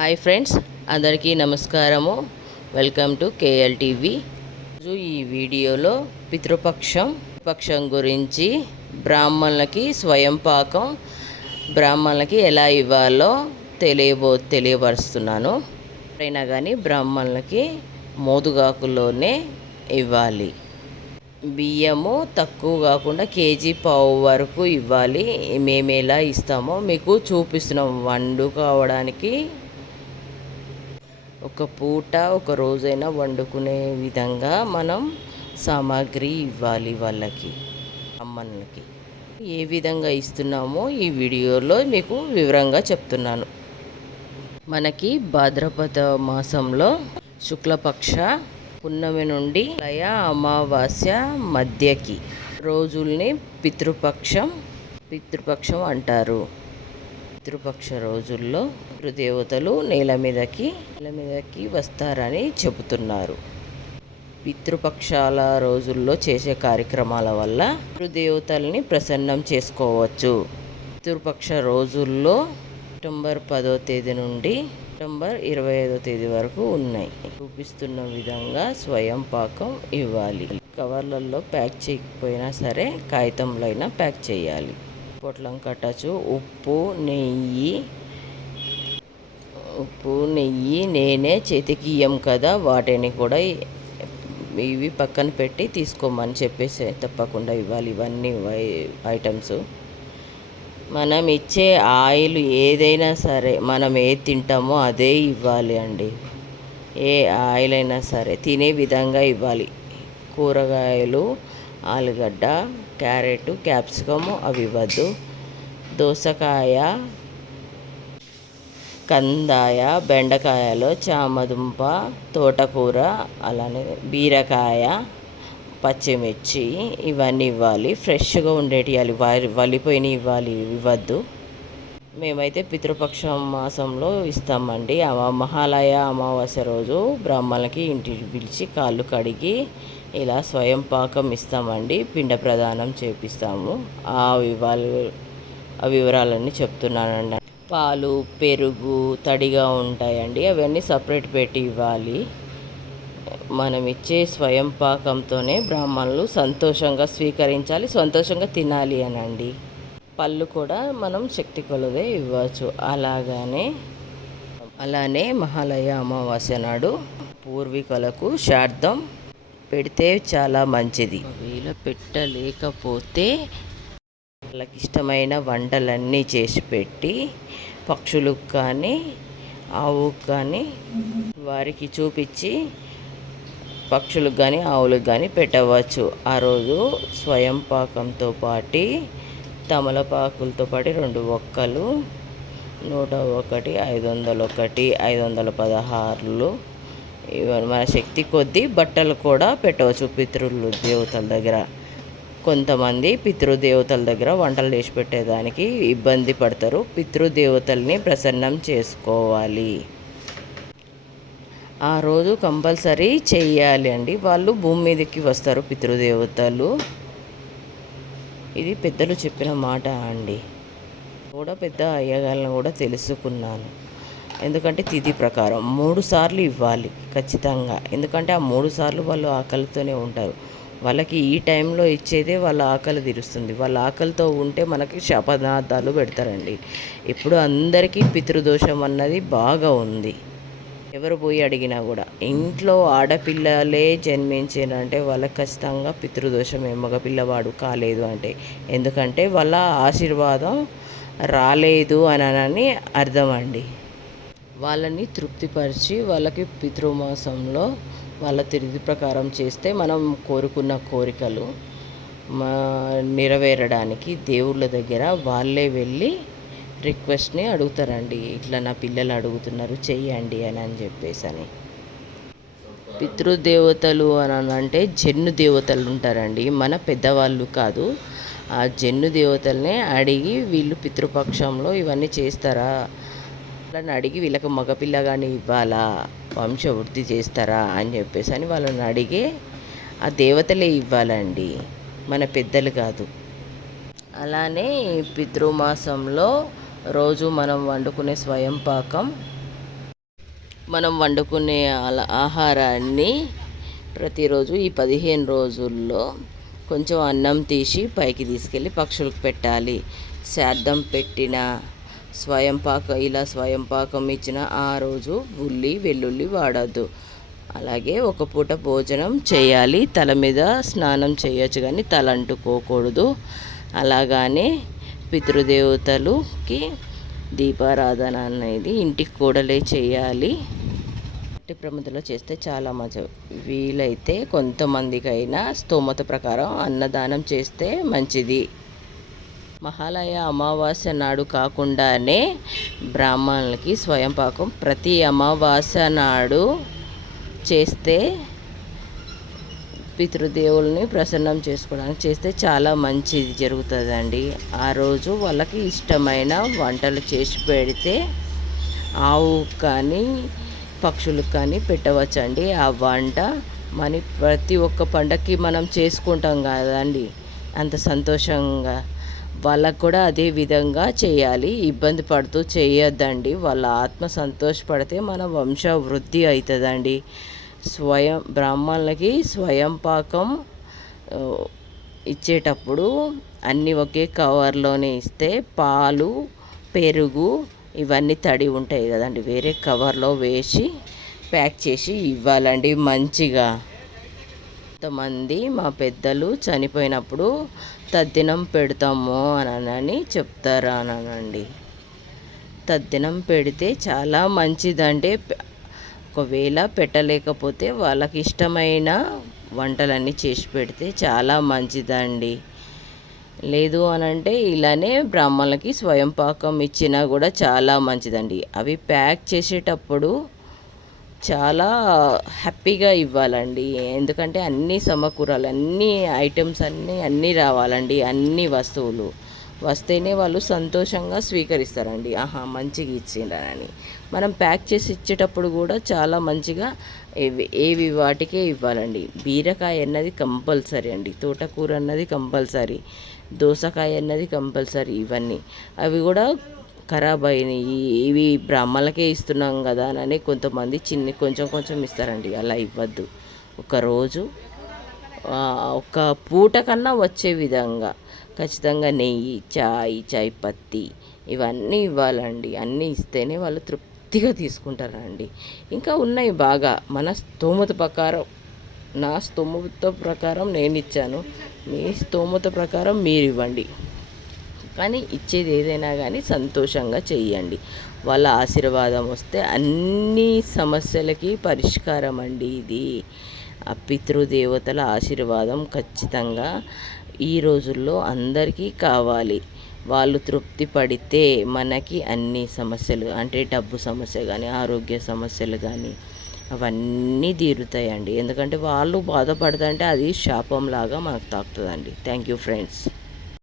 Hi friends అందరికీ నమస్కారము. Welcome to KL TV. ఈరోజు ఈ వీడియోలో పితృపక్షం పక్షం గురించి బ్రాహ్మణులకి స్వయం పాకం బ్రాహ్మణులకి ఎలా ఇవ్వాలో తెలియబో తెలియపరుస్తున్నాను. అయినా కానీ బ్రాహ్మణులకి మోదుగాకులోనే ఇవ్వాలి. బియ్యము తక్కువ కాకుండా కేజీ పావు వరకు ఇవ్వాలి. మేము ఎలా ఇస్తామో మీకు చూపిస్తున్నాం. వండుకోవడానికి ఒక పూట ఒక రోజైనా వండుకునే విధంగా మనం సామాగ్రి ఇవ్వాలి వాళ్ళకి అమ్మన్నకి ఏ విధంగా ఇస్తున్నామో ఈ వీడియోలో మీకు వివరంగా చెప్తున్నాను. మనకి భాద్రపద మాసంలో శుక్లపక్ష పున్నమి నుండి లయ అమావాస్య మధ్యకి రోజుల్ని పితృపక్షం పితృపక్షం అంటారు. పితృపక్ష రోజుల్లో పితృదేవతలు నేల మీదకి నేల మీదకి వస్తారని చెబుతున్నారు. పితృపక్షాల రోజుల్లో చేసే కార్యక్రమాల వల్ల పితృదేవతల్ని ప్రసన్నం చేసుకోవచ్చు. పితృపక్ష రోజుల్లో సెప్టెంబర్ పదో తేదీ నుండి సెప్టెంబర్ ఇరవై ఐదో తేదీ వరకు ఉన్నాయి. చూపిస్తున్న విధంగా స్వయం పాకం ఇవ్వాలి. కవర్లలో ప్యాక్ చేయకపోయినా సరే కాగితంలో అయినా ప్యాక్ చేయాలి. పొట్లం కట్టచ్చు. ఉప్పు నెయ్యి. ఉప్పు నెయ్యి నేనే చేతికి ఇయ్యం కదా వాటిని కూడా ఇవి పక్కన పెట్టి తీసుకోమని చెప్పేసి తప్పకుండా ఇవ్వాలి ఇవన్నీ ఐటమ్స్. మనం ఇచ్చే ఆయిల్ ఏదైనా సరే మనం ఏది తింటామో అదే ఇవ్వాలి అండి. ఏ ఆయిల్ అయినా సరే తినే విధంగా ఇవ్వాలి. కూరగాయలు ఆలుగడ్డ క్యారెట్ క్యాప్సికము అవి ఇవ్వద్దు దోసకాయ కందాయ బెండకాయలు చామదుంప తోటకూర అలానే బీరకాయ పచ్చిమిర్చి ఇవన్నీ ఇవ్వాలి. ఫ్రెష్గా ఉండేటి ఇవ్వాలి. వలిపోయినవి ఇవ్వాలి. ఇవ్వద్దు మేమైతే పితృపక్ష మాసంలో ఇస్తామండి. మహాలయ అమావాస్య రోజు బ్రాహ్మణులకి ఇంటికి పిలిచి కాళ్ళు కడిగి ఇలా స్వయం పాకం ఇస్తామండి పిండ ప్రదానం చేపిస్తాము. ఆ వివాలు ఆ వివరాలన్నీ చెప్తున్నానండి. పాలు పెరుగు తడిగా ఉంటాయండి అవన్నీ సపరేట్ పెట్టి ఇవ్వాలి. మనం ఇచ్చే స్వయం పాకంతోనే బ్రాహ్మణులు సంతోషంగా స్వీకరించాలి సంతోషంగా తినాలి అనండి. పళ్ళు కూడా మనం శక్తి కొలదే ఇవ్వచ్చు. అలాగనే అలానే మహాలయ అమావాస్య నాడు పూర్వీకులకు శార్థం పెడితే చాలా మంచిది. ఒకవేళ పెట్టలేకపోతే వాళ్ళకి ఇష్టమైన వంటలన్నీ చేసి పెట్టి పక్షులకు కానీ ఆవుకు కానీ వారికి చూపించి పక్షులకు కానీ ఆవులకు కానీ పెట్టవచ్చు. ఆ రోజు స్వయం పాకంతో పాటి తమలపాకులతో పాటు రెండు ఒక్కలు నూట ఒకటి ఐదు వందల ఒకటి ఐదు వందల పదహారులు మన శక్తి కొద్దీ బట్టలు కూడా పెట్టవచ్చు పితృలు దేవతల దగ్గర. కొంతమంది పితృదేవతల దగ్గర వంటలు చేసి పెట్టేదానికి ఇబ్బంది పడతారు. పితృదేవతల్ని ప్రసన్నం చేసుకోవాలి. ఆ రోజు కంపల్సరీ చెయ్యాలి అండి. వాళ్ళు భూమి మీదకి వస్తారు పితృదేవతలు. ఇది పెద్దలు చెప్పిన మాట అండి. కూడా పెద్ద అయ్యగాలను కూడా తెలుసుకున్నాను. ఎందుకంటే తిథి ప్రకారం మూడు సార్లు ఇవ్వాలి ఖచ్చితంగా. ఎందుకంటే ఆ మూడు సార్లు వాళ్ళు ఆకలితోనే ఉంటారు. వాళ్ళకి ఈ టైంలో ఇచ్చేదే వాళ్ళ ఆకలి తీరుస్తుంది. వాళ్ళ ఆకలితో ఉంటే మనకి శపదార్థాలు పెడతారండి. ఇప్పుడు అందరికీ పితృదోషం అన్నది బాగా ఉంది. ఎవరు పోయి అడిగినా కూడా ఇంట్లో ఆడపిల్లలే జన్మించారంటే వాళ్ళకి ఖచ్చితంగా పితృదోషం మగ పిల్లవాడు కాలేదు అంటే. ఎందుకంటే వాళ్ళ ఆశీర్వాదం రాలేదు అని అని అర్థం అండి వాళ్ళని తృప్తిపరిచి వాళ్ళకి పితృమాసంలో వాళ్ళ తిరిగి ప్రకారం చేస్తే మనం కోరుకున్న కోరికలు మా నెరవేరడానికి దేవుళ్ళ దగ్గర వాళ్ళే వెళ్ళి రిక్వెస్ట్ని అడుగుతారండి. ఇట్లా నా పిల్లలు అడుగుతున్నారు చెయ్యండి అని అని చెప్పేసి అని. పితృదేవతలు అని అంటే జన్ను దేవతలు ఉంటారండి. మన పెద్దవాళ్ళు కాదు. ఆ జన్ను దేవతల్ని అడిగి వీళ్ళు పితృపక్షంలో ఇవన్నీ చేస్తారా? వాళ్ళని అడిగి వీళ్ళకి మగపిల్ల కానీ ఇవ్వాలా? వంశవృద్ధి చేస్తారా? అని చెప్పేసి అని వాళ్ళని అడిగే ఆ దేవతలే ఇవ్వాలండి. మన పెద్దలు కాదు. అలానే పితృమాసంలో రోజు మనం వండుకునే స్వయం పాకం మనం వండుకునే ఆహారాన్ని ప్రతిరోజు ఈ పదిహేను రోజుల్లో కొంచెం అన్నం తీసి పైకి తీసుకెళ్ళి పక్షులకు పెట్టాలి. శార్థం పెట్టిన స్వయం పాక ఇలా స్వయం పాకం ఇచ్చిన ఆ రోజు ఉల్లి వెల్లుల్లి వాడద్దు. అలాగే ఒక పూట భోజనం చేయాలి. తల మీద స్నానం చేయొచ్చు కానీ తల అంటుకోకూడదు. అలాగానే పితృదేవతలుకి దీపారాధన అనేది ఇంటికి కూడలే చేయాలి. మట్టి ప్రమిదలో చేస్తే చాలా మంచి వీలైతే కొంతమందికైనా స్తోమత ప్రకారం అన్నదానం చేస్తే మంచిది. మహాలయ అమావాస్య నాడు కాకుండానే బ్రాహ్మణులకి స్వయం పాకం. ప్రతి అమావాస్య నాడు చేస్తే పితృదేవుల్ని ప్రసన్నం చేసుకోవడానికి చేస్తే చాలా మంచిది జరుగుతుందండి. ఆ రోజు వాళ్ళకి ఇష్టమైన వంటలు చేసి పెడితే ఆవు కానీ పక్షులకు కానీ పెట్టవచ్చండి. ఆ వంట మన ప్రతి ఒక్క పండక్కి మనం చేసుకుంటాం కదండి. అంత సంతోషంగా వాళ్ళకు కూడా అదే విధంగా చేయాలి. ఇబ్బంది పడుతూ చేయొద్దండి. వాళ్ళ ఆత్మ సంతోషపడితే మన వంశ వృద్ధి అవుతుందండి స్వయం బ్రాహ్మణులకి స్వయం పాకం ఇచ్చేటప్పుడు అన్నీ ఒకే కవర్లోనే ఇస్తే పాలు పెరుగు ఇవన్నీ తడి ఉంటాయి కదండి. వేరే కవర్లో వేసి ప్యాక్ చేసి ఇవ్వాలండి మంచిగా. కొంతమంది మా పెద్దలు చనిపోయినప్పుడు తద్దినం పెడతాము అని అని చెప్తారు అనండి తద్దినం పెడితే చాలా మంచిదంటే ఒకవేళ పెట్టలేకపోతే వాళ్ళకి ఇష్టమైన వంటలన్నీ చేసి పెడితే చాలా మంచిదండి. లేదు అనంటే ఇలానే బ్రాహ్మణులకి స్వయం పాకం ఇచ్చినా కూడా చాలా మంచిదండి. అవి ప్యాక్ చేసేటప్పుడు చాలా హ్యాపీగా ఇవ్వాలండి. ఎందుకంటే అన్నీ సమకూరాలు. అన్ని ఐటమ్స్ అన్నీ అన్నీ రావాలండి. అన్ని వస్తువులు. వస్తేనే వాళ్ళు సంతోషంగా స్వీకరిస్తారండి. ఆహా మంచిగా ఇచ్చిండ్రని. మనం ప్యాక్ చేసి ఇచ్చేటప్పుడు కూడా చాలా మంచిగా ఏవి ఏవి వాటికే ఇవ్వాలండి. బీరకాయ అన్నది కంపల్సరీ అండి. తోటకూర అన్నది కంపల్సరీ. దోసకాయ అన్నది కంపల్సరీ ఇవన్నీ. అవి కూడా ఖరాబ్ అయినాయి ఇవి బ్రహ్మలకే ఇస్తున్నాం కదా అని కొంతమంది చిన్ని కొంచెం కొంచెం ఇస్తారండి. అలా ఇవ్వద్దు. ఒకరోజు ఒక పూట కన్నా వచ్చే విధంగా ఖచ్చితంగా నెయ్యి చాయ్ చాయ్ పత్తి ఇవన్నీ ఇవ్వాలండి. అన్నీ ఇస్తేనే వాళ్ళు తృప్తిగా తీసుకుంటారండి. ఇంకా ఉన్నాయి బాగా. మన స్తోమత ప్రకారం నా స్తోమత ప్రకారం నేను ఇచ్చాను. మీ స్తోమత ప్రకారం మీరు ఇవ్వండి. కానీ ఇచ్చేది ఏదైనా కానీ సంతోషంగా చెయ్యండి. వాళ్ళ ఆశీర్వాదం వస్తే అన్ని సమస్యలకి పరిష్కారం అండి ఇది. ఆ పితృదేవతల ఆశీర్వాదం ఖచ్చితంగా ఈ రోజుల్లో అందరికీ కావాలి. వాళ్ళు తృప్తి పడితే మనకి అన్ని సమస్యలు అంటే డబ్బు సమస్య కానీ ఆరోగ్య సమస్యలు కానీ అవన్నీ తీరుతాయండి. ఎందుకంటే వాళ్ళు బాధపడుతుంటే అది శాపంలాగా మనకు తాకుతుందండి. Thank you friends.